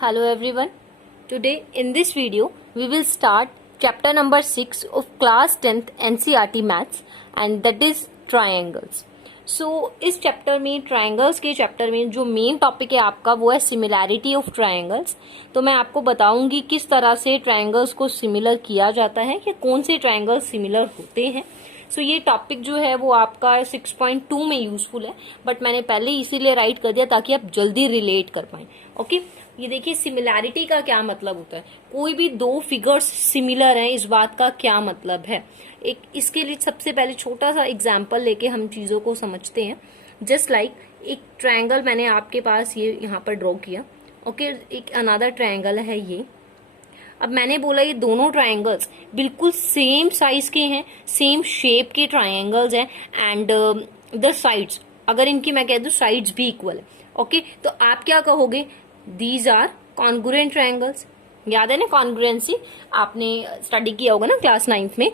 Hello everyone. Today in this video we will start chapter number 6 of class 10th NCERT maths and that is triangles. इस chapter में triangles के chapter में जो main topic है आपका वो है सिमिलैरिटी ऑफ ट्रायंगल्स। तो मैं आपको बताऊंगी किस तरह से ट्रायंगल्स को सिमिलर किया जाता है या कौन से ट्रायंगल्स सिमिलर होते हैं। ये टॉपिक जो है वो आपका 6.2 में यूजफुल है, बट मैंने पहले इसीलिए राइट कर दिया ताकि आप जल्दी रिलेट कर पाए। ओके, ये देखिए सिमिलैरिटी का क्या मतलब होता है। कोई भी दो फिगर्स सिमिलर हैं, इस बात का क्या मतलब है। एक इसके लिए सबसे पहले छोटा सा एग्जांपल लेके हम चीजों को समझते हैं। जस्ट लाइक एक ट्रायंगल मैंने आपके पास ये यहाँ पर ड्रॉ किया। ओके, एक अनदर ट्रायंगल है ये। अब मैंने बोला ये दोनों ट्रायंगल्स बिल्कुल सेम साइज के हैं, सेम शेप के ट्रायंगल्स हैं एंड द साइड्स, अगर इनकी मैं कह दूं साइड्स भी इक्वल है। ओके, तो आप क्या कहोगे, दीज आर कॉन्ग्रुएंट ट्रायंगल्स। याद है ना कॉन्ग्रुएंसी, आपने स्टडी किया होगा ना क्लास 9th में।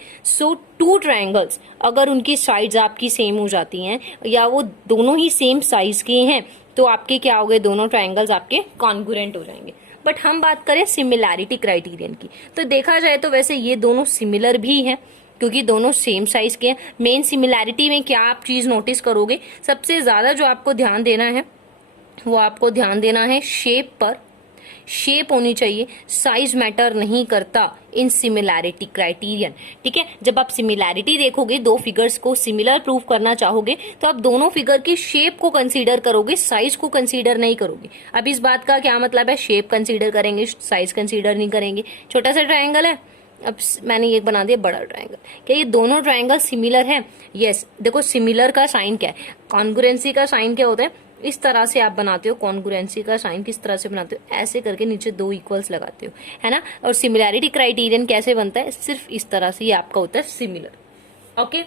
टू ट्रायंगल्स अगर उनकी साइड्स आपकी सेम हो जाती हैं या वो दोनों ही सेम साइज के हैं तो आपके क्या हो गए, दोनों ट्रायंगल्स आपके कॉन्ग्रुएंट हो जाएंगे। बट हम बात करें सिमिलैरिटी क्राइटेरियन की, तो देखा जाए तो वैसे ये दोनों सिमिलर भी हैं क्योंकि दोनों सेम साइज के हैं। मेन सिमिलैरिटी में क्या आप चीज नोटिस करोगे, सबसे ज्यादा जो आपको ध्यान देना है वो आपको ध्यान देना है शेप पर। शेप होनी चाहिए, साइज मैटर नहीं करता इन सिमिलैरिटी क्राइटेरियन। ठीक है, जब आप सिमिलैरिटी देखोगे, दो फिगर्स को सिमिलर प्रूव करना चाहोगे तो आप दोनों फिगर की शेप को कंसीडर करोगे, साइज को कंसीडर नहीं करोगे। अब इस बात का क्या मतलब है, शेप कंसीडर करेंगे, साइज कंसीडर नहीं करेंगे। छोटा सा ट्रायंगल है, अब मैंने ये बना दिया बड़ा ट्रायंगल। क्या ये दोनों ट्रायंगल सिमिलर हैं? यस। देखो सिमिलर का साइन क्या है, कॉन्ग्रुएंसी का साइन क्या होता है, इस तरह से आप बनाते हो। कॉन्ग्रुएंसी का साइन किस तरह से बनाते हो, ऐसे करके नीचे दो इक्वल्स लगाते हो, है ना। और सिमिलैरिटी क्राइटेरियन कैसे बनता है, सिर्फ इस तरह से, ये आपका होता है सिमिलर। ओके,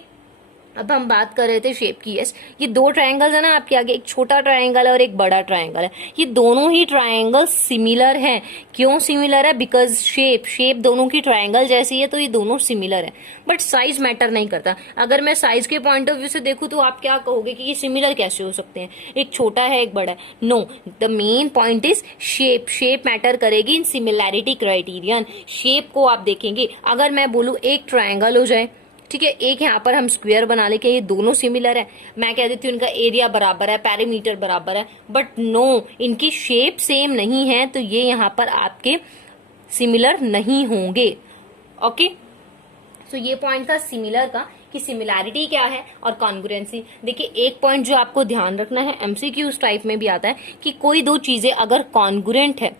अब हम बात कर रहे थे शेप की। यस, ये दो ट्रायंगल्स है ना आपके आगे, एक छोटा ट्रायंगल है और एक बड़ा ट्रायंगल है। ये दोनों ही ट्रायंगल सिमिलर हैं। क्यों सिमिलर है, बिकॉज शेप दोनों की ट्रायंगल जैसी है, तो ये दोनों सिमिलर है। बट साइज मैटर नहीं करता। अगर मैं साइज के पॉइंट ऑफ व्यू से देखूं तो आप क्या कहोगे कि ये सिमिलर कैसे हो सकते हैं, एक छोटा है एक बड़ा है। No, the main point is shape matter करेगी इन सिमिलैरिटी क्राइटेरियन। शेप को आप देखेंगे। अगर मैं बोलूं एक ट्रायंगल हो जाए, ठीक है, एक यहाँ पर हम स्क्वायर बना ले, क्या ये दोनों सिमिलर है, मैं कह देती हूँ इनका एरिया बराबर है, पेरीमीटर बराबर है। बट नो, इनकी शेप सेम नहीं है, तो ये यहाँ पर आपके सिमिलर नहीं होंगे। ओके, तो ये पॉइंट था सिमिलर का कि सिमिलैरिटी क्या है और कॉन्ग्रुएंसी। देखिए एक पॉइंट जो आपको ध्यान रखना है, एमसीक्यूज टाइप में भी आता है कि कोई दो चीजें अगर कॉन्ग्रुएंट है,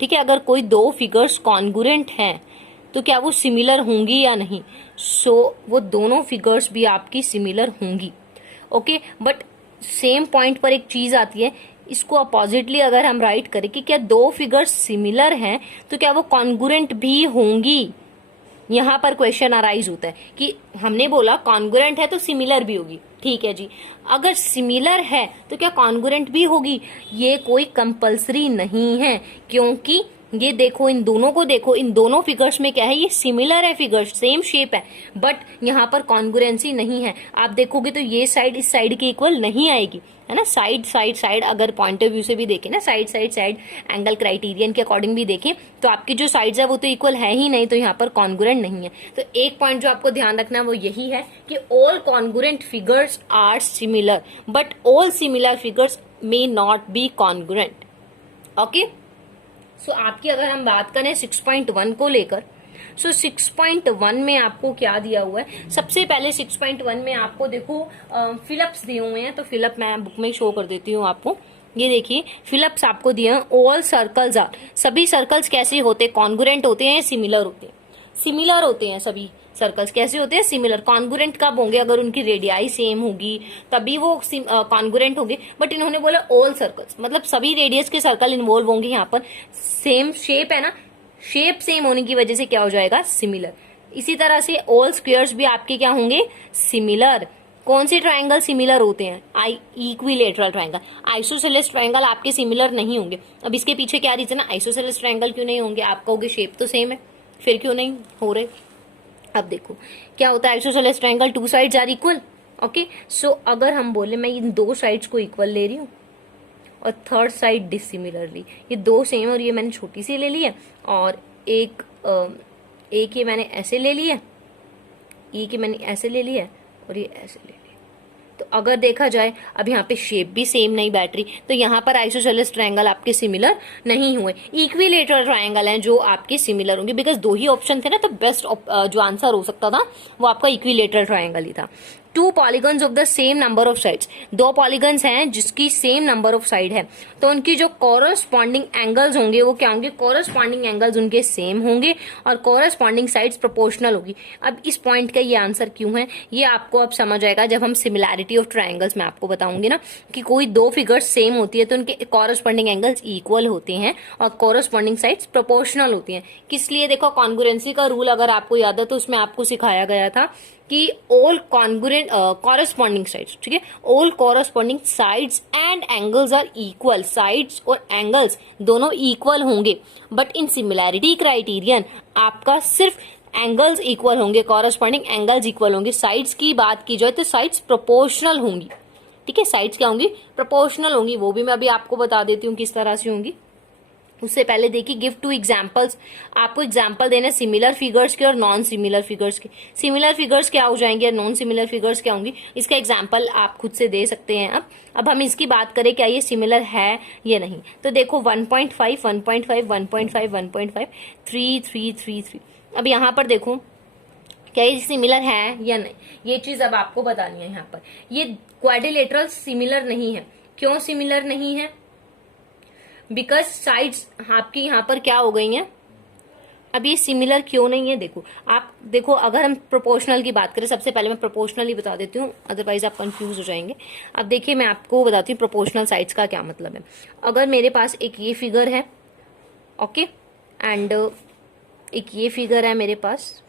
ठीक है, अगर कोई दो फिगर्स कॉन्ग्रुएंट हैं तो क्या वो सिमिलर होंगी या नहीं। वो दोनों फिगर्स भी आपकी सिमिलर होंगी। ओके, बट सेम पॉइंट पर एक चीज आती है, इसको अपोजिटली अगर हम राइट करें कि क्या दो फिगर्स सिमिलर हैं तो क्या वो कॉन्ग्रुएंट भी होंगी। यहाँ पर क्वेश्चन अराइज होता है कि हमने बोला कॉन्ग्रुएंट है तो सिमिलर भी होगी, ठीक है जी। अगर सिमिलर है तो क्या कॉन्ग्रुएंट भी होगी, ये कोई कंपल्सरी नहीं है। क्योंकि ये देखो, इन दोनों को देखो, इन दोनों फिगर्स में क्या है, ये सिमिलर है, फिगर्स सेम शेप है, बट यहाँ पर कॉन्ग्रुएंसी नहीं है। आप देखोगे तो ये साइड इस साइड के इक्वल नहीं आएगी, है ना। साइड अगर पॉइंट ऑफ व्यू से भी देखें ना, साइड एंगल क्राइटेरियन के अकॉर्डिंग भी देखें तो आपकी जो साइड्स है वो तो इक्वल है ही नहीं, तो यहाँ पर कॉन्ग्रुएंट नहीं है। तो एक पॉइंट जो आपको ध्यान रखना है वो यही है कि all congruent figures are similar, but all similar figures may not be congruent. Okay, आपकी अगर हम बात करें 6.1 को लेकर, 6.1 में आपको क्या दिया हुआ है, सबसे पहले 6.1 में आपको देखो फिलअप्स दिए हुए हैं, तो फिलअप मैं बुक में शो कर देती हूँ आपको। ये देखिए फिलअप्स आपको दिए हैं, ऑल सर्कल्स आर, सभी सर्कल्स कैसे होते हैं, कॉन्ग्रुएंट होते हैं, सिमिलर होते हैं। सिमिलर होते हैं सभी सर्कल्स, कैसे होते हैं, सिमिलर। कॉन्ग्रुएंट कब होंगे, अगर उनकी रेडियाई सेम होगी तभी वो कॉन्ग्रुएंट होंगे। बट इन्होंने बोला ऑल सर्कल्स, मतलब सभी रेडियस के सर्कल इन्वॉल्व होंगे। यहाँ पर सेम शेप है ना, शेप सेम होने की वजह से क्या हो जाएगा, सिमिलर। इसी तरह से ऑल स्क्वायर्स भी आपके क्या होंगे, सिमिलर। कौन से ट्रायंगल सिमिलर होते हैं, इक्विलेटरल ट्रायंगल। आइसोसेलेस ट्रायंगल आपके सिमिलर नहीं होंगे। अब इसके पीछे क्या रीजन है, आइसोसेलेस ट्रायंगल क्यों नहीं होंगे, आप कहोगे शेप तो सेम है, फिर क्यों नहीं हो रहे। अब देखो क्या होता है, isosceles triangle two sides are equal. Okay, अगर हम बोले मैं इन दो साइड्स को इक्वल ले रही हूँ, और थर्ड साइड डिसिमिलरली। ये दो सेम और ये मैंने छोटी सी ले ली है, और एक ये मैंने ऐसे ले ली है, ये की मैंने ऐसे ले ली है, और ये ऐसे ले ली। तो अगर देखा जाए अब यहाँ पे शेप भी सेम नहीं बैठ रही, तो यहाँ पर आइसोसेलेस ट्रायंगल आपके सिमिलर नहीं हुए, इक्विलेटरल ट्रायंगल हैं जो आपके सिमिलर होंगे। बिकॉज दो ही ऑप्शन थे ना, तो बेस्ट जो आंसर हो सकता था वो आपका इक्विलेटरल ट्रायंगल ही था। To polygons of the same number of sides, दो पॉलीगन्स हैं जिसकी सेम नंबर ऑफ साइड है, तो उनकी जो कॉरस्पॉन्डिंग एंगल्स होंगे वो क्या होंगे, कॉरस्पॉन्डिंग एंगल्स उनके सेम होंगे और कॉरस्पॉन्डिंग साइड्स प्रोपोर्शनल होगी। अब इस पॉइंट का ये आंसर क्यों है ये आपको अब समझ आएगा जब हम सिमिलैरिटी ऑफ ट्रायंगल्स में आपको बताऊंगी ना, कि कोई दो फिगर्स सेम होती है तो उनके कॉरस्पॉन्डिंग एंगल्स इक्वल होते हैं और कॉरस्पॉन्डिंग साइड्स प्रोपोर्शनल होती हैं। किस लिए, देखो कॉन्ग्रुएंसी का रूल अगर आपको याद है तो उसमें आपको सिखाया गया था कि ऑल कॉन्ग्रुएंट कॉरस्पॉन्डिंग साइड्स, ठीक है, all corresponding sides and angles are equal, sides और एंगल्स दोनों इक्वल होंगे। बट इन सिमिलैरिटी क्राइटेरियन आपका सिर्फ एंगल्स इक्वल होंगे, कॉरस्पॉन्डिंग एंगल्स इक्वल होंगे। साइड्स की बात की जाए तो साइड्स प्रोपोर्शनल होंगी, ठीक है, साइड्स क्या होंगी, प्रोपोर्शनल होंगी। वो भी मैं अभी आपको बता देती हूँ किस तरह से होंगी। उससे पहले देखिए, गिव टू एग्जाम्पल्स, आपको एग्जाम्पल देने सिमिलर फिगर्स के और नॉन सिमिलर फिगर्स के। सिमिलर फिगर्स क्या हो जाएंगे और नॉन सिमिलर फिगर्स क्या होंगी, इसका एग्जाम्पल आप खुद से दे सकते हैं। अब हम इसकी बात करें क्या ये सिमिलर है या नहीं, तो देखो 1.5 1.5 1.5 1.5 3 3 3 3। अब यहाँ पर देखो क्या ये सिमिलर है या नहीं, ये चीज अब आपको बतानी है। यहाँ पर ये क्वाड्रिलेटरल सिमिलर नहीं है। क्यों सिमिलर नहीं है, बिकॉज साइड्स आपकी यहाँ पर क्या हो गई हैं, अब ये सिमिलर क्यों नहीं है, देखो आप देखो, अगर हम प्रोपोर्शनल की बात करें, सबसे पहले मैं प्रोपोर्शनल ही बता देती हूँ, अदरवाइज आप कंफ्यूज हो जाएंगे। अब देखिए मैं आपको बताती हूँ प्रोपोर्शनल साइड्स का क्या मतलब है। अगर मेरे पास एक ये फिगर है, ओके, एंड एक ये फिगर है मेरे पास,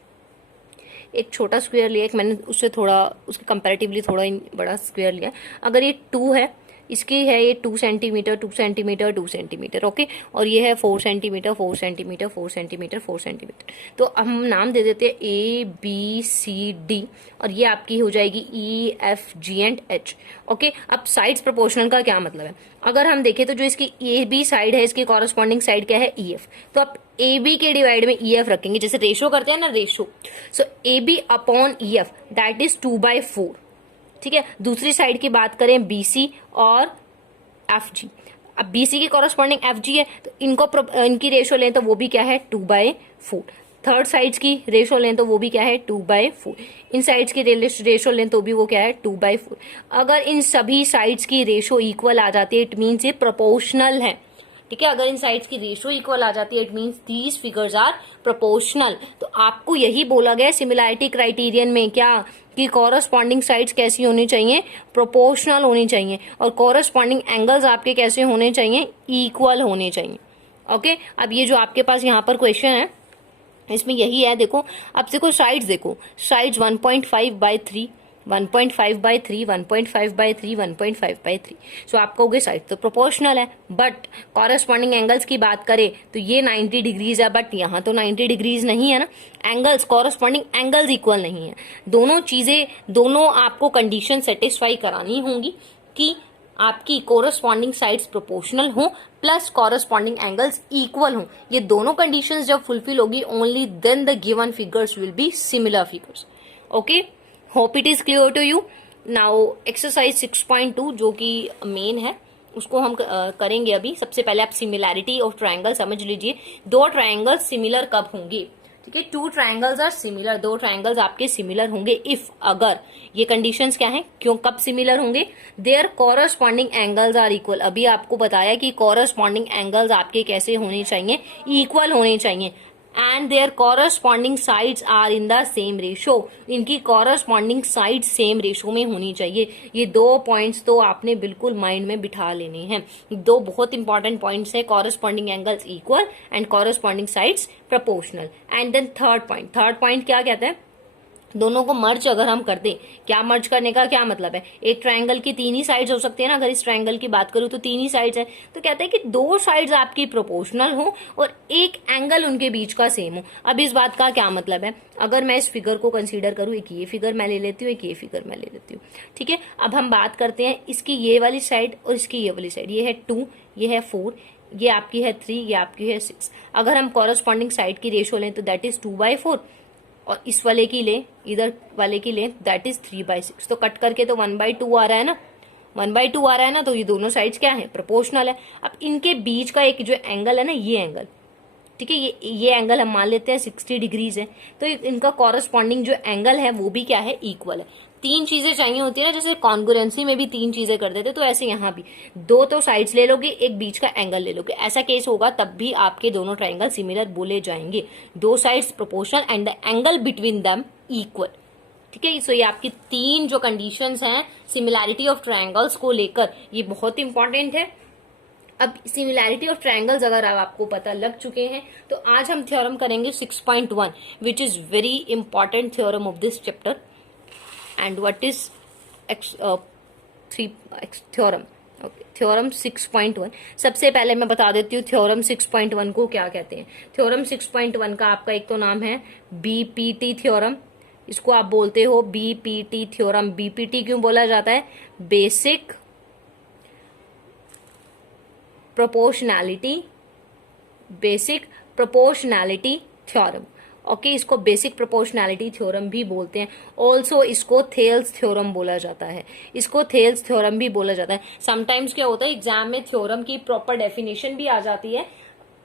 एक छोटा स्क्वायर लिया, एक मैंने उससे थोड़ा उसके कंपैरेटिवली थोड़ा बड़ा स्क्वायर लिया। अगर ये 2 है, इसकी है ये 2 सेंटीमीटर 2 सेंटीमीटर 2 सेंटीमीटर, ओके, और ये है 4 सेंटीमीटर 4 सेंटीमीटर 4 सेंटीमीटर 4 सेंटीमीटर। तो हम नाम दे देते हैं ABCD, और ये आपकी हो जाएगी EFG एंड H, ओके। अब साइड्स प्रोपोर्शनल का क्या मतलब है, अगर हम देखें तो जो इसकी AB साइड है, इसकी कॉरस्पॉन्डिंग साइड क्या है, EF, तो आप AB के डिवाइड में EF रखेंगे, जैसे रेशो करते हैं ना, ratio, so AB upon EF that is 2/4, ठीक है। दूसरी साइड की बात करें BC और FG, अब BC की कॉरस्पॉन्डिंग FG है, तो इनकी रेशो लें तो वो भी क्या है 2/4। थर्ड साइड्स की रेशो लें तो वो भी क्या है 2/4। इन साइड्स की रेशो लें तो भी वो क्या है 2/4। अगर इन सभी साइड्स की रेशो इक्वल आ जाती है, इट मीन्स ये प्रोपोर्शनल है, ठीक है। अगर इन साइड्स की रेशो इक्वल आ जाती है, it means these figures are proportional. तो आपको यही बोला गया सिमिलैरिटी क्राइटेरियन में, क्या कि कॉरस्पॉन्डिंग साइड्स कैसी होनी चाहिए, प्रोपोर्शनल होनी चाहिए, और कॉरस्पॉन्डिंग एंगल्स आपके कैसे होने चाहिए, इक्वल होने चाहिए, ओके। अब ये जो आपके पास यहाँ पर क्वेश्चन है इसमें यही है, देखो अब देखो साइड्स, देखो साइड्स 1.5/3 1.5/3 1.5/3 1.5/3, सो आपका हो गया साइड तो प्रोपोर्शनल है। बट कॉरस्पॉन्डिंग एंगल्स की बात करें तो ये 90 डिग्रीज है, बट यहाँ तो 90 डिग्रीज नहीं है ना, एंगल्स कॉरस्पॉन्डिंग एंगल्स इक्वल नहीं है। दोनों चीजें, दोनों आपको कंडीशन सेटिस्फाई करानी होंगी कि आपकी कोरस्पॉन्डिंग साइड्स प्रोपोर्शनल हो प्लस कॉरस्पॉन्डिंग एंगल्स इक्वल हो। ये दोनों कंडीशंस जब फुलफिल होगी, only then the given figures will be similar figures, okay. Hope it is clear to you. Now exercise 6.2 जो कि मेन है, उसको हम करेंगे अभी। सबसे पहले आप सिमिलैरिटी ऑफ ट्रायंगल समझ लीजिए। दो ट्रायंगल सिमिलर कब होंगे, ठीक है, 2 ट्रायंगल्स आर सिमिलर, 2 ट्रायंगल्स आपके सिमिलर होंगे इफ, अगर ये कंडीशंस क्या हैं, क्यों कब सिमिलर होंगे, their corresponding angles are equal. अभी आपको बताया कि कॉरस्पॉन्डिंग एंगल्स आपके कैसे होने चाहिए, इक्वल होने चाहिए, and their corresponding sides are in the same ratio, इनकी कॉरस्पॉन्डिंग साइड सेम रेशो में होनी चाहिए। ये 2 पॉइंट्स तो आपने बिल्कुल माइंड में बिठा लेने हैं, 2 बहुत इंपॉर्टेंट पॉइंट्स है, corresponding angles equal and corresponding sides proportional. And then third point क्या कहता है, दोनों को मर्ज अगर हम कर दें, क्या मर्ज करने का क्या मतलब है, एक ट्रायंगल की तीन ही साइड्स हो सकती है ना, अगर इस ट्रायंगल की बात करूं तो तीन ही साइड्स है, तो कहते हैं कि दो साइड्स आपकी प्रोपोर्शनल हो और एक एंगल उनके बीच का सेम हो। अब इस बात का क्या मतलब है, अगर मैं इस फिगर को कंसीडर करूं, एक ये फिगर मैं ले लेती हूँ, एक ये फिगर मैं ले लेती हूँ, ठीक है। अब हम बात करते हैं इसकी ये वाली साइड और इसकी ये वाली साइड, ये है 2, ये है 4, ये आपकी है 3, ये आपकी है 6। अगर हम कॉरस्पॉन्डिंग साइड की रेशो लें तो दैट इज 2/4 और इस वाले की ले, इधर वाले की ले, दैट इज 3/6। तो कट करके तो 1/2 आ रहा है ना, 1/2 आ रहा है ना, तो ये दोनों साइड्स क्या है, प्रोपोर्शनल है। अब इनके बीच का एक जो एंगल है ना, ये एंगल, ठीक है, ये एंगल हम मान लेते हैं 60 डिग्रीज है, तो इनका कॉरस्पॉन्डिंग जो एंगल है वो भी क्या है, इक्वल है। तीन चीजें चाहिए होती है ना, जैसे कॉन्ग्रुएंसी में भी तीन चीजें कर देते, तो ऐसे यहाँ भी दो तो साइड्स ले लोगे, एक बीच का एंगल ले लोगे, ऐसा केस होगा तब भी आपके दोनों ट्राइंगल सिमिलर बोले जाएंगे। दो sides proportional and the angle between them equal, ठीक है। सो ये आपकी तीन जो कंडीशंस हैं सिमिलैरिटी ऑफ ट्रायंगल्स को लेकर, ये बहुत इंपॉर्टेंट है। अब सिमिलैरिटी ऑफ ट्रायंगल्स अगर आपको पता लग चुके हैं, तो आज हम थ्योरम करेंगे 6.1 which is very important theorem of this chapter. And what is theorem, theorem 6.1। सबसे पहले मैं बता देती हूँ थ्योरम 6.1 को क्या कहते हैं। थ्योरम 6.1 का आपका एक तो नाम है बीपीटी थ्योरम, इसको आप बोलते हो बीपीटी थ्योरम। बीपीटी क्यों बोला जाता है, basic proportionality, basic proportionality theorem. Okay, इसको बेसिक प्रोपोर्शनैलिटी थ्योरम भी बोलते हैं। ऑल्सो इसको थेल्स थ्योरम बोला जाता है, इसको थेल्स थ्योरम भी बोला जाता है। समटाइम्स क्या होता है, एग्जाम में थ्योरम की प्रॉपर डेफिनेशन भी आ जाती है,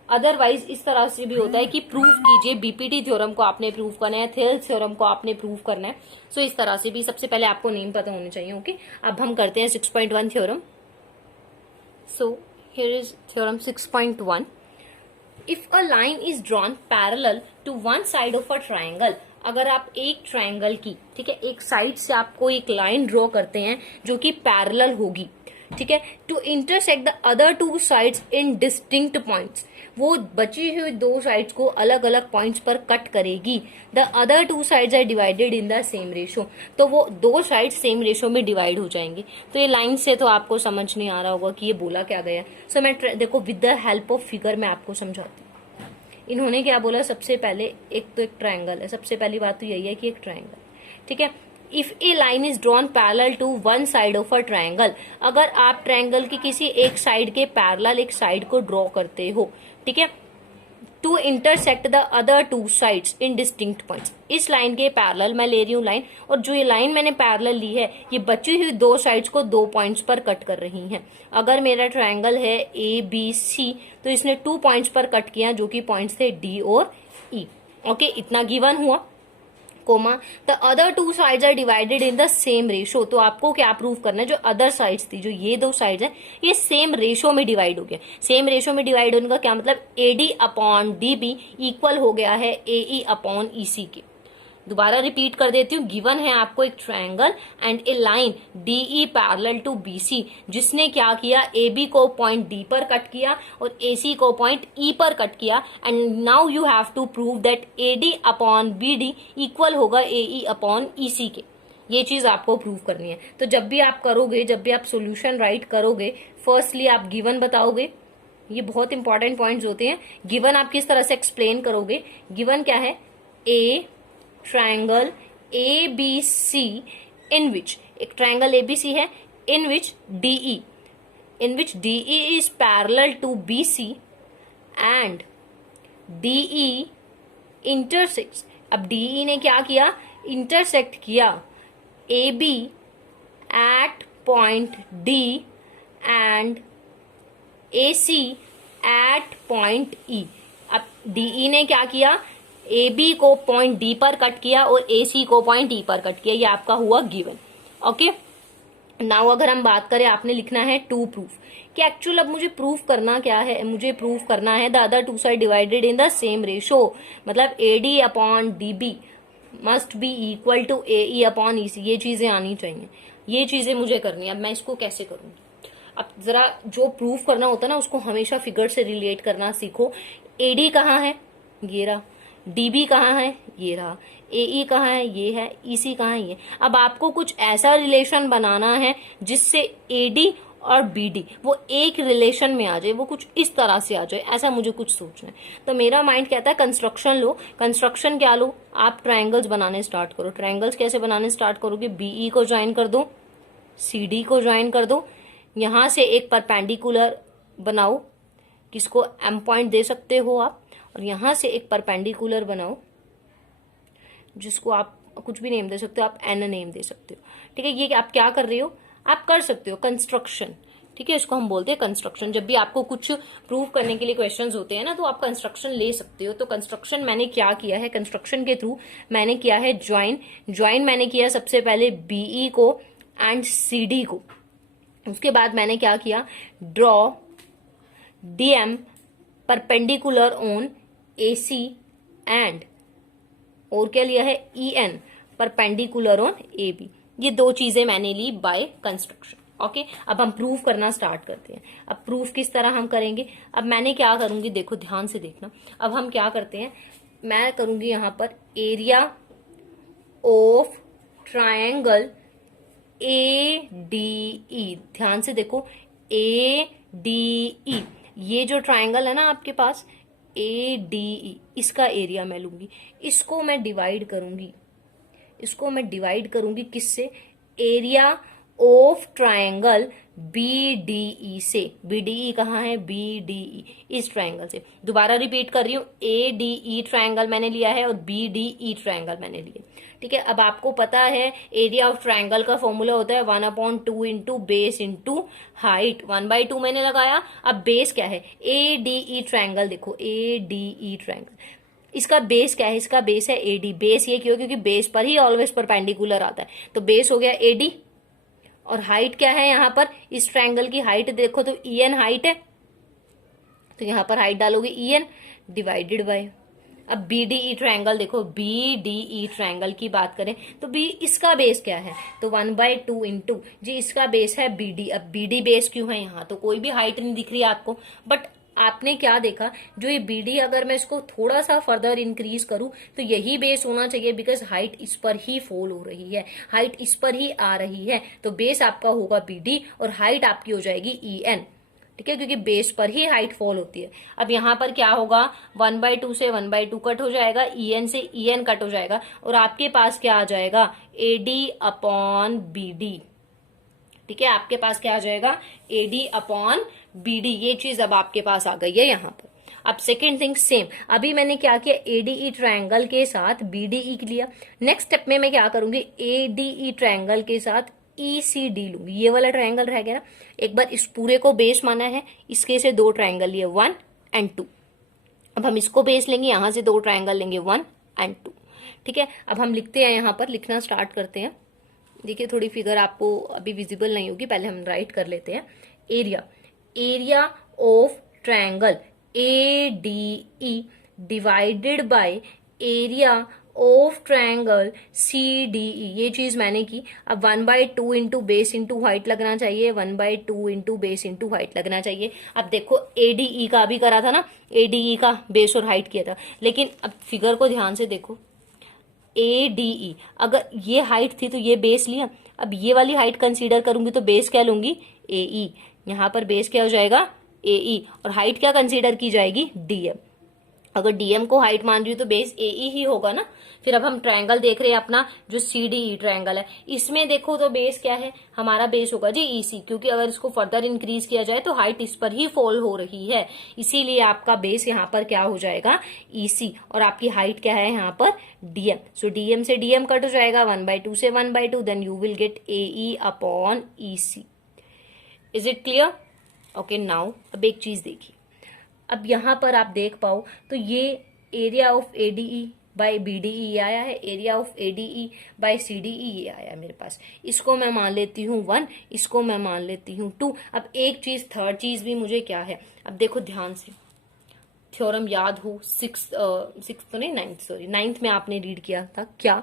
अदरवाइज इस तरह से भी होता है कि प्रूव कीजिए, बीपीटी थ्योरम को आपने प्रूव करना है, थेल्स थ्योरम को आपने प्रूव करना है। सो इस तरह से भी सबसे पहले आपको नेम पता होने चाहिए। ओके, अब हम करते हैं 6.1 theorem. So here is theorem 6.1. If a line is drawn parallel to one side of a triangle, अगर आप एक ट्रायंगल की, ठीक है, एक साइड से आपको एक लाइन ड्रॉ करते हैं जो कि पैरेलल होगी, ठीक है, to intersect the other two sides in distinct points, वो बची हुई दो साइड्स को अलग अलग पॉइंट्स पर कट करेगी। The other two sides are divided in the same ratio, तो वो दो साइड्स सेम रेशो में डिवाइड हो जाएंगे। तो ये लाइन से तो आपको समझ नहीं आ रहा होगा कि ये बोला क्या गया। सो मैं देखो with the help of figure मैं आपको समझाती हूँ। इन्होंने क्या बोला, सबसे पहले एक तो एक ट्रायंगल है, सबसे पहली बात तो यही है कि एक ट्रायंगल, ठीक है। If a line is drawn parallel to one side of a triangle, अगर आप ट्रायंगल की किसी एक साइड के पैरेलल एक साइड को ड्रॉ करते हो, ठीक है, to intersect the other two sides in distinct points, इस लाइन के पैरेलल मैं ले रही हूँ लाइन, और जो ये लाइन मैंने पैरेलल ली है ये बची हुई दो साइड्स को दो पॉइंट्स पर कट कर रही हैं। अगर मेरा ट्रायंगल है ए बी सी, तो इसने 2 पॉइंट्स पर कट किया जो कि पॉइंट्स थे डी और ई। ओके, इतना गिवन हुआ, comma the other two sides are divided in the same ratio. तो आपको क्या प्रूव करना है, जो अदर साइड्स थी, जो ये दो साइड्स है, ये सेम रेशो में डिवाइड हो गया। सेम रेशो में डिवाइड होने का क्या मतलब, एडी अपॉन डीबी इक्वल हो गया है एई अपॉन ईसी के। दोबारा रिपीट कर देती हूँ, गिवन है आपको एक triangle and a line DE parallel to BC, जिसने क्या किया, एबी को पॉइंट डी पर कट किया और एसी को पॉइंट ई पर कट किया, and now you have to prove that AD upon BD equal होगा एई अपॉन ईसी के। ये चीज आपको प्रूव करनी है। तो जब भी आप करोगे, जब भी आप सोल्यूशन राइट करोगे, फर्स्टली आप गिवन बताओगे, ये बहुत इंपॉर्टेंट पॉइंट्स होते हैं। गिवन आप किस तरह से एक्सप्लेन करोगे, गिवन क्या है, ए ट्रायंगल ए बी सी इन विच, एक ट्रायंगल ए बी सी है, in which DE is parallel to B C and DE intersects. अब डीई ने क्या किया, इंटरसेक्ट किया A B at point D and A C at point E. अब DE ने क्या किया, ए बी को पॉइंट डी पर कट किया और ए सी को पॉइंट ई पर कट किया, ये आपका हुआ गिवन। ओके, नाउ अगर हम बात करें, आपने लिखना है टू प्रूफ, कि एक्चुअल अब मुझे प्रूफ करना क्या है, मुझे प्रूफ करना है the other two side divided in the same ratio, मतलब AD upon DB must be equal to AE upon EC. ये चीजें आनी चाहिए, ये चीजें मुझे करनी है। अब मैं इसको कैसे करूंगी, अब जरा जो प्रूफ करना होता है ना, उसको हमेशा फिगर से रिलेट करना सीखो। एडी कहाँ है, ये रहा, DB कहाँ है, ये रहा, AE कहाँ है, ये है, EC कहाँ है, ये। अब आपको कुछ ऐसा रिलेशन बनाना है जिससे AD और BD वो एक रिलेशन में आ जाए, वो कुछ इस तरह से आ जाए, ऐसा मुझे कुछ सोचना है। तो मेरा माइंड कहता है कंस्ट्रक्शन लो। कंस्ट्रक्शन क्या लो, आप ट्रायंगल्स बनाने स्टार्ट करो। ट्रायंगल्स कैसे बनाने स्टार्ट करोगे, BE को ज्वाइन कर दो, CD को ज्वाइन कर दो, यहां से एक परपेंडिकुलर बनाओ, किसको M पॉइंट दे सकते हो आप, और यहां से एक परपेंडिकुलर बनाओ जिसको आप कुछ भी नेम दे सकते हो, आप N नेम दे सकते हो। ठीक है, ये आप क्या कर रहे हो, आप कर सकते हो कंस्ट्रक्शन। ठीक है, इसको हम बोलते हैं कंस्ट्रक्शन। जब भी आपको कुछ प्रूव करने के लिए क्वेश्चंस होते हैं ना, तो आप कंस्ट्रक्शन ले सकते हो। तो कंस्ट्रक्शन मैंने क्या किया है, कंस्ट्रक्शन के थ्रू मैंने किया है ज्वाइन मैंने किया सबसे पहले BE को एंड CD को। उसके बाद मैंने क्या किया, draw DM perpendicular on AC and, और क्या लिया है, EN परपेंडिकुलर ऑन AB। ये दो चीजें मैंने ली बाय कंस्ट्रक्शन। ओके, अब हम प्रूफ करना स्टार्ट करते हैं। अब प्रूफ किस तरह हम करेंगे, अब मैंने क्या करूंगी, देखो ध्यान से देखना। अब हम क्या करते हैं, मैं करूंगी यहां पर एरिया ऑफ ट्रायंगल ADE। ध्यान से देखो, ADE, ये जो ट्रायंगल है ना आपके पास ADE, इसका एरिया मैं लूंगी। इसको मैं डिवाइड करूंगी किससे, एरिया ऑफ ट्रायंगल BDE से। BDE कहाँ है, BDE, इस ट्रायंगल से। दोबारा रिपीट कर रही हूं, ADE ट्रायंगल मैंने लिया है और BDE ट्रायंगल मैंने लिया। ठीक है, अब आपको पता है एरिया ऑफ ट्रायंगल का फॉर्मूला होता है 1/2 इंटू बेस इंटू हाइट। 1/2 मैंने लगाया। अब बेस क्या है, ADE ट्रायंगल, देखो ADE ट्रायंगल, इसका बेस क्या है, इसका बेस है AD। बेस ये क्यों, क्योंकि बेस पर ही ऑलवेज परपेंडिकुलर आता है, तो बेस हो गया AD। और हाइट क्या है यहाँ पर, इस ट्रायंगल की हाइट देखो तो EN हाइट है, तो यहाँ पर हाइट डालोगे EN डिवाइडेड बाय। अब BDE ट्रायंगल देखो, BDE ट्रायंगल की बात करें तो B इसका बेस क्या है, तो 1/2 इंटू जी इसका बेस है BD। अब BD बेस क्यों है, यहाँ तो कोई भी हाइट नहीं दिख रही आपको, बट आपने क्या देखा, जो ये BD अगर मैं इसको थोड़ा सा फर्दर इंक्रीज करूं तो यही बेस होना चाहिए, बिकॉज हाइट इस पर ही फॉल हो रही है, हाइट इस पर ही आ रही है, तो बेस आपका होगा BD और हाइट आपकी हो जाएगी EN। ठीक है, क्योंकि बेस पर ही हाइट फॉल होती है। अब यहाँ पर क्या होगा, 1/2 से 1/2 कट हो जाएगा, EN से EN कट हो जाएगा, और आपके पास क्या आ जाएगा, AD अपॉन BD। ठीक है, आपके पास क्या आ जाएगा, AD अपॉन BD। ये चीज अब आपके पास आ गई है यहाँ पर। अब सेकेंड थिंग सेम, अभी मैंने क्या किया, ADE ट्रायंगल के साथ BDE लिया। नेक्स्ट स्टेप में मैं क्या करूंगी, ADE ट्रायंगल के साथ ECD लूंगी। ये वाला ट्रायंगल रह गया ना, एक बार इस पूरे को बेस माना है, इसके से दो ट्रायंगल लिए 1 और 2। अब हम इसको बेस लेंगे, यहां से दो ट्रायंगल लेंगे 1 और 2। ठीक है, अब हम लिखते हैं, यहां पर लिखना स्टार्ट करते हैं। देखिए थोड़ी फिगर आपको अभी विजिबल नहीं होगी, पहले हम राइट कर लेते हैं। Area of triangle ADE divided by area of triangle CDE। ये चीज मैंने की। अब 1/2 इंटू बेस इंटू हाइट लगना चाहिए, 1/2 इंटू बेस इंटू हाइट लगना चाहिए। अब देखो ADE का भी करा था ना, ADE का बेस और हाइट किया था, लेकिन अब फिगर को ध्यान से देखो, ADE अगर ये हाइट थी तो ये बेस लिया, अब ये वाली हाइट कंसीडर करूंगी तो बेस क्या लूंगी, AE। यहां पर बेस क्या हो जाएगा, AE, और हाइट क्या कंसीडर की जाएगी, DM। अगर DM को हाइट मान रही हूँ तो बेस AE ही होगा ना। फिर अब हम ट्रायंगल देख रहे हैं अपना जो CDE ट्रायंगल है, इसमें देखो तो बेस क्या है, हमारा बेस होगा जी EC, क्योंकि अगर इसको फर्दर इंक्रीज किया जाए तो हाइट इस पर ही फॉल हो रही है, इसीलिए आपका बेस यहाँ पर क्या हो जाएगा, EC, और आपकी हाइट क्या है यहाँ पर, DM। सो DM से DM कट हो जाएगा, 1/2 से 1/2, then you will get AE upon EC। Is it clear? Okay, now अब एक चीज देखिए, अब यहां पर आप देख पाओ तो ये area of ADE by BDE ये आया है, area of ADE by CDE ये आया मेरे पास। इसको मैं मान लेती हूँ 1, इसको मैं मान लेती हूँ 2। अब एक चीज, थर्ड चीज भी मुझे क्या है, अब देखो ध्यान से, थ्योरम याद हो, 6th तो नहीं 9th, सॉरी 9th में आपने रीड किया था क्या,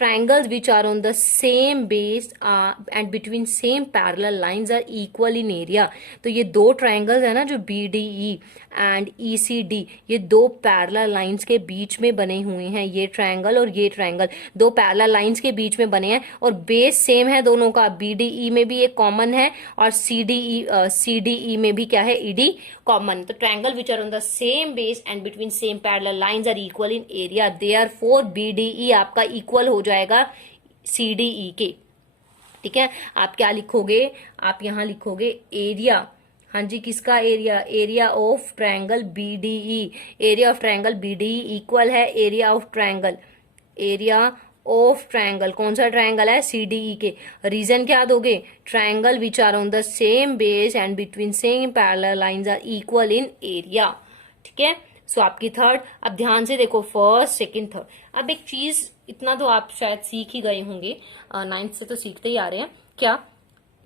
triangles which are on the same base and between same parallel lines are equal in area. तो ये दो triangles है ना जो BDE and ECD, ये दो parallel lines के बीच में बने हुए हैं, ये triangle और ये triangle दो parallel lines के बीच में बने हैं और बेस सेम है दोनों का, BDE में भी एक कॉमन है और CDE में भी क्या है, ED कॉमन. तो triangle which are on the same base and between same parallel lines are equal in area, therefore BDE आपका इक्वल हो जाएगा CDE के. ठीक है, आप क्या लिखोगे, आप यहां लिखोगे एरिया. हाँ जी, किसका area, area of triangle BDE. Area of triangle BDE equal है area of triangle, area of triangle, कौन सा ट्रायंगल है, CDE के. रीजन क्या दोगे, triangle which are on the same base and between same parallel lines are equal in area. ठीक है, सो आपकी थर्ड. अब ध्यान से देखो, फर्स्ट सेकंड थर्ड. अब एक चीज, इतना तो आप शायद सीख ही गए होंगे, 9th से तो सीखते ही आ रहे हैं, क्या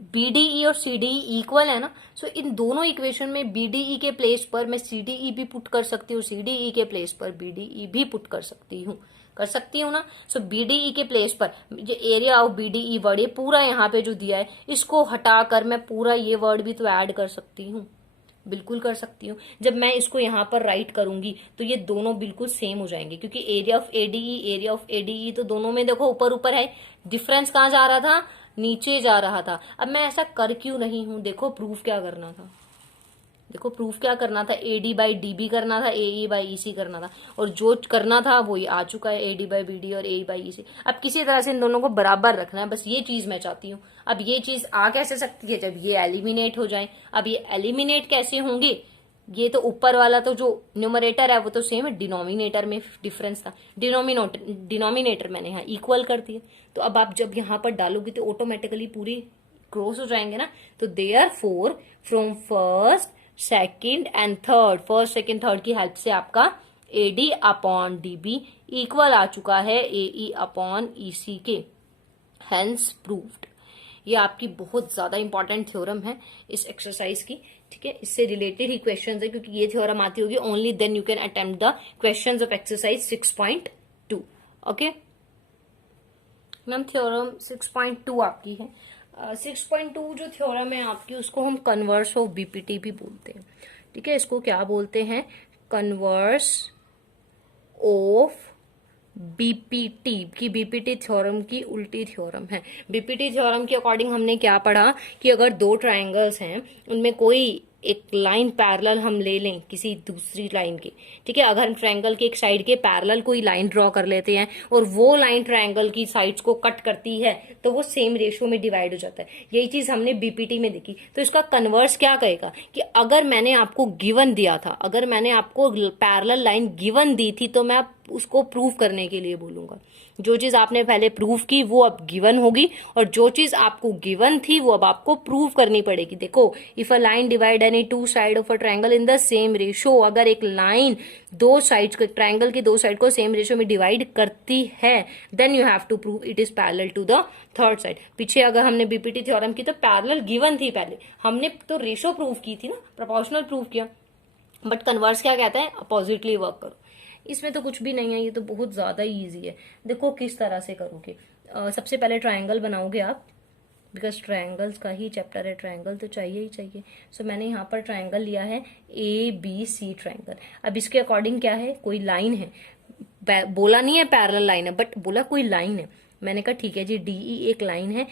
BDE और CDE इक्वल है ना. सो इन दोनों इक्वेशन में BDE के प्लेस पर मैं CDE भी पुट कर सकती हूँ, CDE के प्लेस पर BDE भी पुट कर सकती हूँ ना. सो BDE के प्लेस पर जो एरिया ऑफ BDE वर्ड, ये पूरा यहाँ पे जो दिया है इसको हटाकर मैं पूरा ये वर्ड भी तो ऐड कर सकती हूँ, बिल्कुल कर सकती हूँ. जब मैं इसको यहाँ पर राइट करूंगी तो ये दोनों बिल्कुल सेम हो जाएंगे, क्योंकि एरिया ऑफ ADE तो दोनों में देखो ऊपर ऊपर है, डिफरेंस कहाँ जा रहा था, नीचे जा रहा था. अब मैं ऐसा कर क्यों नहीं हूं, देखो प्रूफ क्या करना था, देखो प्रूफ क्या करना था, AD/DB करना था, AE/EC करना था, और जो करना था वो ये आ चुका है, AD/BD और AE/EC. अब किसी तरह से इन दोनों को बराबर रखना है, बस ये चीज मैं चाहती हूँ. अब ये चीज आ कैसे सकती है, जब ये एलिमिनेट हो जाए. अब ये एलिमिनेट कैसे होंगे, ये तो ऊपर वाला तो जो न्यूमरेटर है वो तो सेम है, डिनोमिनेटर में डिफरेंस था, डिनोमिनेटर मैंने यहाँ इक्वल कर दिया. तो अब आप जब यहाँ पर डालोगे तो ऑटोमेटिकली पूरी क्रॉस हो जाएंगे ना. तो therefore from first second and third, first second third की हेल्प से आपका AD/DB इक्वल आ चुका है AE/EC के. Hence proved. ये आपकी बहुत ज्यादा इंपॉर्टेंट थ्योरम है इस एक्सरसाइज की. ठीक है, इससे रिलेटेड ही क्वेश्चंस है, क्योंकि ये थ्योरम आती होगी only then you can attempt the questions of exercise 6.2. Okay ma'am, theorem 6.2 आपकी है. 6.2 जो थ्योरम है आपकी, उसको हम कन्वर्स ऑफ BPT भी बोलते हैं. ठीक है, इसको क्या बोलते हैं, कन्वर्स ऑफ BPT की. BPT थ्योरम की उल्टी थ्योरम है. BPT थ्योरम के अकॉर्डिंग हमने क्या पढ़ा कि अगर दो ट्रायंगल्स हैं उनमें कोई एक लाइन पैरेलल हम ले लें किसी दूसरी लाइन की. ठीक है, अगर हम ट्रायंगल के एक साइड के पैरेलल कोई लाइन ड्रॉ कर लेते हैं और वो लाइन ट्रायंगल की साइड्स को कट करती है तो वो सेम रेशियो में डिवाइड हो जाता है. यही चीज हमने BPT में देखी. तो इसका कन्वर्स क्या कहेगा कि अगर मैंने आपको गिवन दिया था, अगर मैंने आपको पैरेलल लाइन गिवन दी थी, तो मैं उसको प्रूव करने के लिए बोलूंगा. जो चीज आपने पहले प्रूव की वो अब गिवन होगी, और जो चीज आपको गिवन थी वो अब आपको प्रूव करनी पड़ेगी. देखो, if a line divide any two side of a triangle in the same ratio, अगर एक लाइन दो साइड्स को, ट्रायंगल की दो साइड को सेम रेशियो में डिवाइड करती है, then you have to prove it is parallel to the third side. पीछे अगर हमने BPT थ्योरम की तो पैरेलल गिवन थी, पहले हमने तो रेशियो प्रूव की थी ना, प्रोपोर्शनल प्रूव किया. बट कन्वर्स क्या कहता है, अपोजिटली वर्क करो. इसमें तो कुछ भी नहीं है, ये तो बहुत ज्यादा इजी है. देखो किस तरह से करोगे. सबसे पहले ट्रायंगल बनाओगे आप, बिकॉज ट्रायंगल्स का ही चैप्टर है, ट्रायंगल तो चाहिए ही चाहिए. सो मैंने यहाँ पर ट्रायंगल लिया है ABC ट्रायंगल. अब इसके अकॉर्डिंग क्या है, कोई लाइन है, बोला नहीं है पैरेलल लाइन है, बट बोला कोई लाइन है. मैंने कहा ठीक है जी, DE एक लाइन है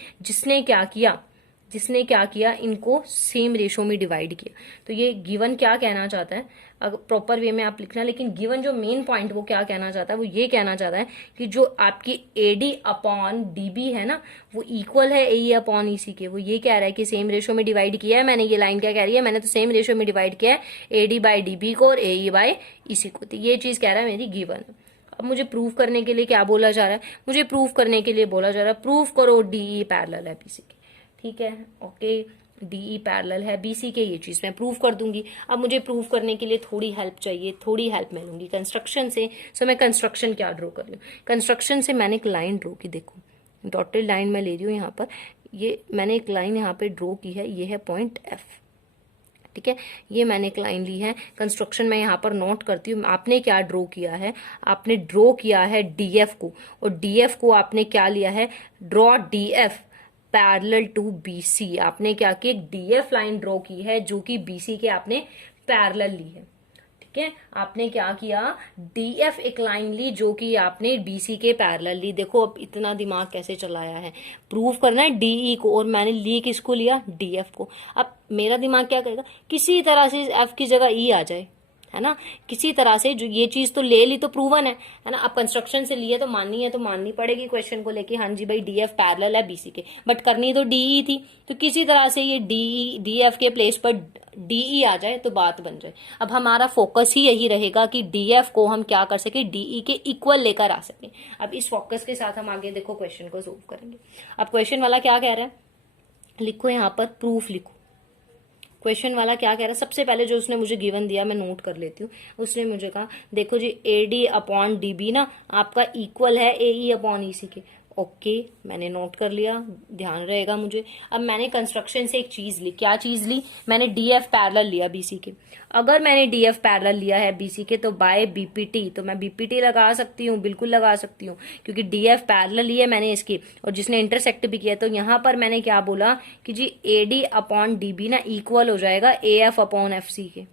जिसने क्या किया, इनको सेम रेशो में डिवाइड किया. तो ये गिवन क्या कहना चाहता है, अगर प्रॉपर वे में आप लिखना, लेकिन गिवन जो मेन पॉइंट वो क्या कहना चाहता है, वो ये कहना चाहता है कि जो आपकी AD/DB है ना, वो इक्वल है AE/EC के. वो ये कह रहा है कि सेम रेशो में डिवाइड किया है मैंने. ये लाइन क्या कह रही है, मैंने तो सेम रेशो में डिवाइड किया है AD/DB को और AE/EC को. तो ये चीज कह रहा है मेरी गिवन. अब मुझे प्रूव करने के लिए क्या बोला जा रहा है, मुझे प्रूव करने के लिए बोला जा रहा है प्रूव करो DE पैरेलल है BC के. ठीक है, ओके, DE पैरेलल है BC के, ये चीज मैं प्रूव कर दूंगी. अब मुझे प्रूव करने के लिए थोड़ी हेल्प चाहिए, थोड़ी हेल्प मैं लूंगी कंस्ट्रक्शन से. सो मैं कंस्ट्रक्शन क्या ड्रॉ कर रही हूँ, कंस्ट्रक्शन से मैंने एक लाइन ड्रॉ की. देखो डॉटेड लाइन मैं ले रही हूँ यहाँ पर. ये मैंने एक लाइन यहाँ पे ड्रॉ की है, ये है पॉइंट F. ठीक है, ये मैंने एक लाइन ली है। कंस्ट्रक्शन मैं यहाँ पर नोट करती हूँ। आपने क्या ड्रॉ किया है, आपने ड्रॉ किया है डीएफ को, और डीएफ को आपने क्या लिया है, draw DF parallel to BC. आपने क्या किया, एक डीएफ लाइन ड्रॉ की है जो कि बीसी के आपने पैरेलल ली है। ठीक है, आपने क्या किया, डीएफ एक लाइन ली जो कि आपने बीसी के पैरेलल ली। देखो अब इतना दिमाग कैसे चलाया है, प्रूव करना है डीई को, और मैंने ली किसको लिया, डीएफ को। अब मेरा दिमाग क्या करेगा, किसी तरह से एफ की जगह ई आ जाए, है ना, किसी तरह से। जो ये चीज तो ले ली तो प्रूवन है ना। अब कंस्ट्रक्शन से लिए तो माननी है, तो माननी पड़ेगी क्वेश्चन को लेके, हाँ जी भाई डीएफ पैरेलल है बीसी के, बट करनी तो डीई थी। तो किसी तरह से ये डीई डीएफ के प्लेस पर डीई आ जाए तो बात बन जाए। अब हमारा फोकस ही यही रहेगा कि डीएफ को हम क्या कर सके, डीई के इक्वल लेकर आ सके। अब इस फोकस के साथ हम आगे देखो क्वेश्चन को सोल्व करेंगे। अब क्वेश्चन वाला क्या कह रहा है, लिखो यहाँ पर प्रूफ लिखो। क्वेश्चन वाला क्या कह रहा है, सबसे पहले जो उसने मुझे गिवन दिया मैं नोट कर लेती हूँ। उसने मुझे कहा देखो जी एडी अपॉन डीबी ना आपका इक्वल है एई अपॉन ईसी के। ओके, मैंने नोट कर लिया, ध्यान रहेगा मुझे। अब मैंने कंस्ट्रक्शन से एक चीज ली, क्या चीज ली, मैंने डीएफ पैरेलल लिया बीसी के। अगर मैंने डीएफ पैरेलल लिया है बीसी के तो बाय बीपीटी, तो मैं बीपीटी लगा सकती हूँ, बिल्कुल लगा सकती हूँ, क्योंकि डीएफ पैरेलल ली है मैंने इसकी, और जिसने इंटरसेक्ट भी किया। तो यहाँ पर मैंने क्या बोला कि जी एडी अपॉन डीबी ना इक्वल हो जाएगा एएफ अपॉन एफसी के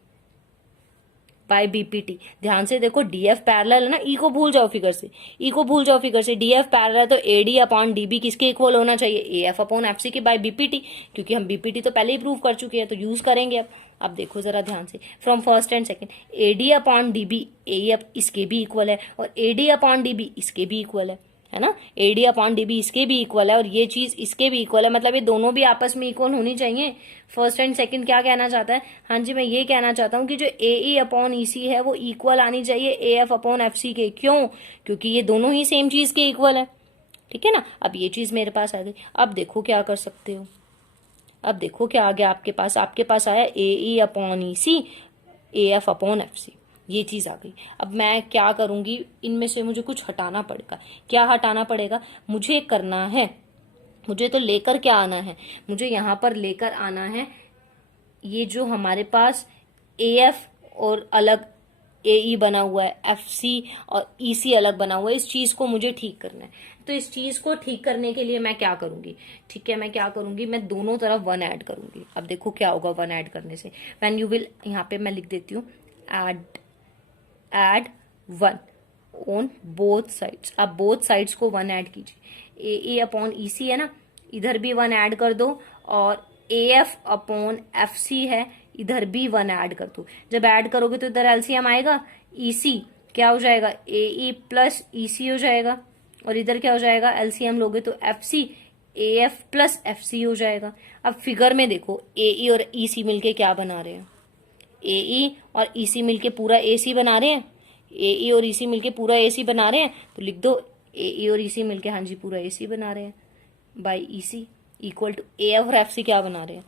बाय बीपीटी। ध्यान से देखो डीएफ पैरेलल है ना, ई को भूल जाओ फिगर से, ई को भूल जाओ फिगर से। डीएफ पैरेलल तो एडी अपॉन डीबी किसके इक्वल होना चाहिए, एएफ अपॉन एफसी के बाय बीपीटी, क्योंकि हम बीपीटी तो पहले ही प्रूव कर चुके हैं तो यूज करेंगे। अब देखो जरा ध्यान से, from first and second, AD upon DB ए इसके भी इक्वल है, और एडी अपॉन डीबी इसके भी इक्वल है ना, एडी अपॉन डीबी इसके भी इक्वल है, और ये चीज इसके भी इक्वल है, मतलब ये दोनों भी आपस में इक्वल होनी चाहिए। फर्स्ट एंड सेकंड क्या कहना चाहता है, हाँ जी मैं ये कहना चाहता हूँ कि जो एई अपॉन ईसी है वो इक्वल आनी चाहिए एएफ अपॉन एफसी के। क्यों, क्योंकि ये दोनों ही सेम चीज के इक्वल है। ठीक है ना, अब ये चीज मेरे पास आ गई। अब देखो क्या कर सकते हो, अब देखो क्या आ गया आपके पास आया AE upon EC AF upon FC, ये चीज आ गई। अब मैं क्या करूंगी, इनमें से मुझे कुछ हटाना पड़ेगा। क्या हटाना पड़ेगा, मुझे करना है, मुझे तो लेकर क्या आना है, मुझे यहां पर लेकर आना है ये जो हमारे पास एएफ और अलग एई बना हुआ है, एफसी और ईसी अलग बना हुआ है, इस चीज को मुझे ठीक करना है। तो इस चीज को ठीक करने के लिए मैं क्या करूंगी, ठीक है मैं क्या करूंगी, मैं दोनों तरफ 1 ऐड करूंगी। अब देखो क्या होगा 1 ऐड करने से, व्हेन यू विल, यहाँ पे मैं लिख देती हूँ add 1 on both sides। आप बोथ साइड्स को 1 ऐड कीजिए। ए अपॉन ईसी है ना, इधर भी 1 ऐड कर दो, और एएफ अपॉन एफसी है, इधर भी 1 ऐड कर दो। जब ऐड करोगे तो इधर एलसीएम आएगा, ईसी क्या हो जाएगा, एई प्लस ईसी हो जाएगा, और इधर क्या हो जाएगा, एलसीएम लोगे तो एफसी एएफ प्लस एफसी हो जाएगा। अब फिगर में देखो एई और ईसी मिलके क्या बना रहे हैं, एई और ईसी मिलके पूरा एसी बना रहे हैं, एई और ईसी मिलके पूरा एसी बना रहे हैं, तो लिख दो एई और ईसी मिलके हाँ जी पूरा एसी बना रहे हैं, by EC equal to AF और एफसी क्या बना रहे हैं,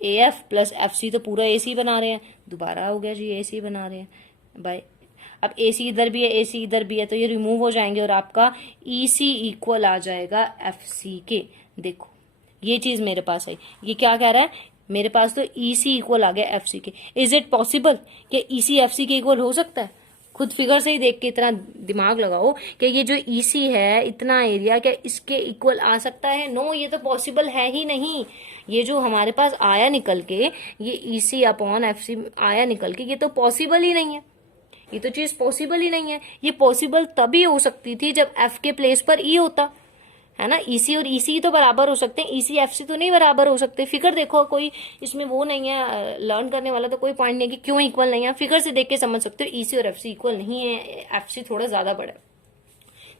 एएफ प्लस एफसी तो पूरा एसी बना रहे हैं, दोबारा हो गया जी एसी बना रहे हैं बाई। अब एसी इधर भी है, एसी इधर भी है, तो ये रिमूव हो जाएंगे और आपका ईसी इक्वल आ जाएगा एफसी के। देखो ये चीज मेरे पास है, ये क्या कह रहा है, मेरे पास तो ईसी इक्वल आ गया एफसी के। इज इट पॉसिबल कि ईसी एफसी के इक्वल हो सकता है, खुद फिगर से ही देख के इतना दिमाग लगाओ कि ये जो ईसी है इतना एरिया क्या इसके इक्वल आ सकता है, नो ये तो पॉसिबल है ही नहीं। ये जो हमारे पास आया निकल के, ये ईसी अपॉन एफसी आया निकल के, ये तो पॉसिबल ही नहीं है, ये तो चीज पॉसिबल ही नहीं है। ये पॉसिबल तभी हो सकती थी जब एफ के प्लेस पर ई होता, है ना, ईसी और ईसी तो बराबर हो सकते हैं, ईसी एफसी तो नहीं बराबर हो सकते। फिगर देखो, कोई इसमें वो नहीं है, लर्न करने वाला तो कोई पॉइंट नहीं है कि क्यों इक्वल नहीं है, फिगर से देख के समझ सकते हो ईसी और एफसी इक्वल नहीं है, एफसी थोड़ा ज्यादा बड़ा है।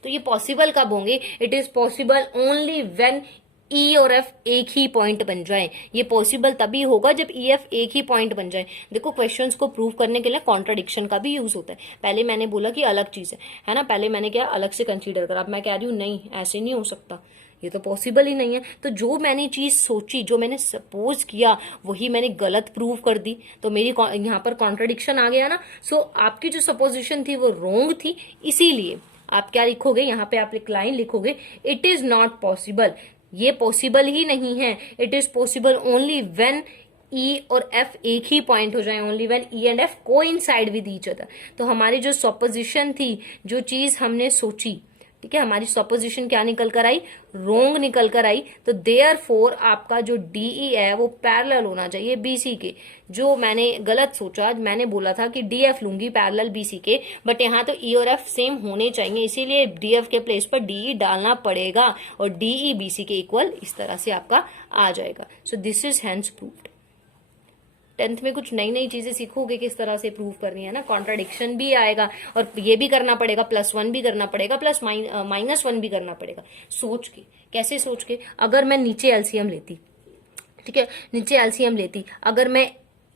तो ये पॉसिबल कब होंगे, it is possible only when E और एफ एक ही पॉइंट बन जाए। ये पॉसिबल तभी होगा जब ई एफ एक ही पॉइंट बन जाए। देखो क्वेश्चंस को प्रूव करने के लिए कॉन्ट्राडिक्शन का भी यूज होता है। पहले मैंने बोला कि अलग चीज है ना, पहले मैंने क्या अलग से कंसीडर करा, अब मैं कह रही हूँ नहीं ऐसे नहीं हो सकता, ये तो पॉसिबल ही नहीं है। तो जो मैंने चीज सोची, जो मैंने सपोज किया, वही मैंने गलत प्रूव कर दी, तो मेरी यहाँ पर कॉन्ट्राडिक्शन आ गया ना। सो आपकी जो सपोजिशन थी वो रोंग थी, इसीलिए आप क्या लिखोगे, यहाँ पे आप एक लाइन लिखोगे, इट इज नॉट पॉसिबल, ये पॉसिबल ही नहीं है। It is possible only when E और F एक ही पॉइंट हो जाए, only when E and F coincide with each other. तो हमारी जो सपोजिशन थी, जो चीज हमने सोची, ठीक है, हमारी सपोजिशन क्या निकल कर आई, रोंग निकल कर आई। तो देयरफॉर आपका जो DE है वो पैरेलल होना चाहिए BC के। जो मैंने गलत सोचा, मैंने बोला था कि DF लूंगी पैरेलल BC के, बट यहाँ तो E और F सेम होने चाहिए, इसीलिए DF के प्लेस पर DE डालना पड़ेगा और DE BC के इक्वल इस तरह से आपका आ जाएगा। So this is hence proved. 10th में कुछ नई नई चीजें सीखोगे किस तरह से प्रूव करनी है ना, कॉन्ट्राडिक्शन भी आएगा और ये भी करना पड़ेगा, +1 भी करना पड़ेगा, -1 भी करना पड़ेगा। सोच के, कैसे सोच के, अगर मैं नीचे एलसीएम लेती, ठीक है, नीचे एलसीएम लेती, अगर मैं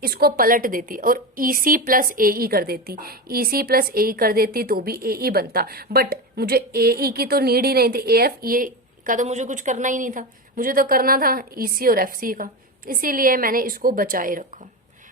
इसको पलट देती और EC प्लस AE कर देती, EC प्लस AE कर देती तो भी AE बनता, बट मुझे AE की तो नीड ही नहीं थी, AF ये का तो मुझे कुछ करना ही नहीं था, मुझे तो करना था EC और FC का, इसीलिए मैंने इसको बचाए रखा।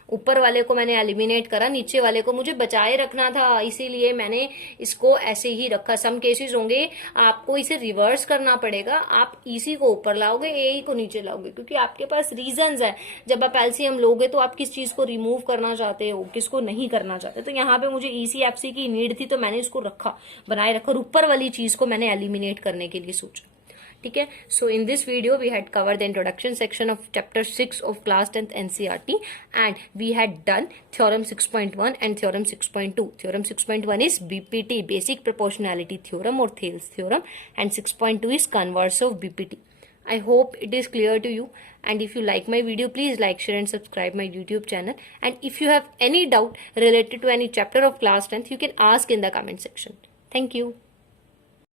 ऊपर वाले को मैंने एलिमिनेट करा, नीचे वाले को मुझे बचाए रखना था, इसीलिए मैंने इसको ऐसे ही रखा। सम केसेस होंगे आपको इसे रिवर्स करना पड़ेगा, आप EC को ऊपर लाओगे, AE को नीचे लाओगे, क्योंकि आपके पास रीजंस है। जब आप एलसीएम लोगे तो आप किस चीज को रिमूव करना चाहते हो, किसको नहीं करना चाहते। तो यहाँ पे मुझे EC FC की नीड थी तो मैंने इसको रखा, बनाए रखा, और ऊपर वाली चीज को मैंने एलिमिनेट करने के लिए सोचा, ठीक है। So in this video we had covered the introduction section of chapter 6 of class 10th NCERT and we had done theorem 6.1 and theorem 6.2. Theorem 6.1 is BPT, basic proportionality theorem or Thales theorem, and 6.2 is converse of BPT. I hope it is clear to you, and if you like my video, please like, share and subscribe my YouTube channel, and if you have any doubt related to any chapter of class 10th, you can ask in the comment section. Thank you.